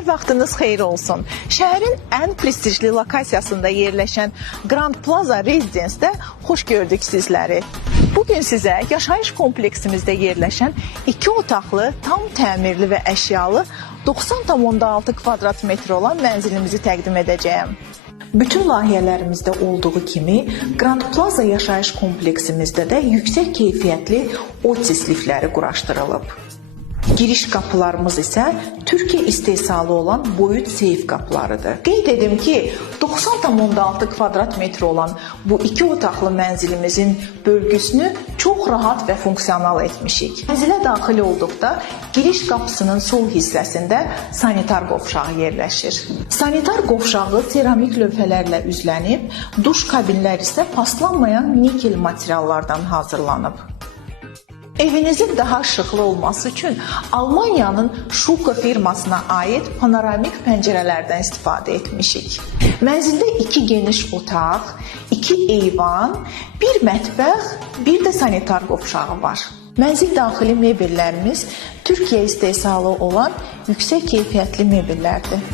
Hər vaxtınız xeyir olsun. Şəhərin ən prestijli lokasiyasında yerləşən Grand Plaza Residence-də xoş gördük sizləri. Bugün sizə yaşayış kompleksimizdə yerləşən 2 otaqlı, tam təmirli və əşyalı 90,6 kvadrat metr olan mənzilimizi təqdim edəcəyəm. Bütün layihələrimizdə olduğu kimi Grand Plaza yaşayış kompleksimizdə də yüksək keyfiyyətli Otis liftləri quraşdırılıb. Giriş qapılarımız isə Türkiyə istehsalı olan boyut seyf qapılarıdır. Qeyd edim ki, 90,6 kvadrat metr olan bu 2 otaqlı mənzilimizin bölgüsünü çox rahat və funksional etmişik. Mənzilə daxil olduqda giriş qapısının sol hissəsində sanitar qovşağı yerləşir. Sanitar qovşağı seramik lövhələrlə üzlənib, duş kabinlər isə paslanmayan nikel materiallardan hazırlanıb. Evinizin daha şıxlı olması üçün Almaniyanın Schuka firmasına aid panoramik pəncərələrdən istifadə etmişik. Mənzildə 2 geniş otaq, 2 eyvan, 1 mətbəx, 1 də sanitar qovşağı var. Mənzil daxili mebellərimiz Türkiyə istehsalı olan yüksək keyfiyyətli mebellərdir.